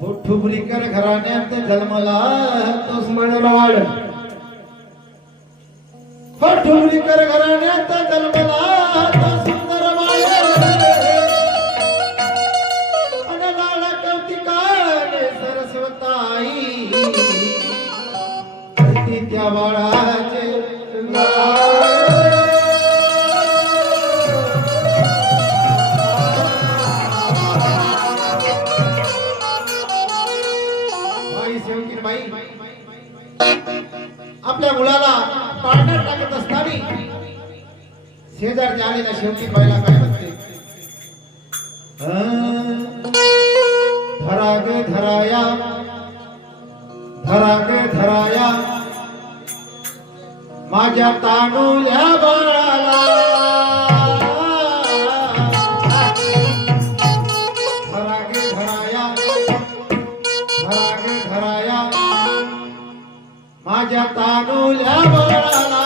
हो, ठुबरीकर घराण्यात जन्मला तोच मनवाड हो ठुबरीकर घराण्यात जन्मला तो सुंदर हो, बाळ अन लाडा कौतिकाने सरस्वताई ती त्या बाळाचे आपल्या मुलाला पार्टनर टाकत असताना शेजार आलेल्या शेवटी पाहिला काय म्हणते? धरा गे धराया धरा गे धराया माझ्या तांडूल्या बाळाला. धराया माझ्या तानुल्या बोळाला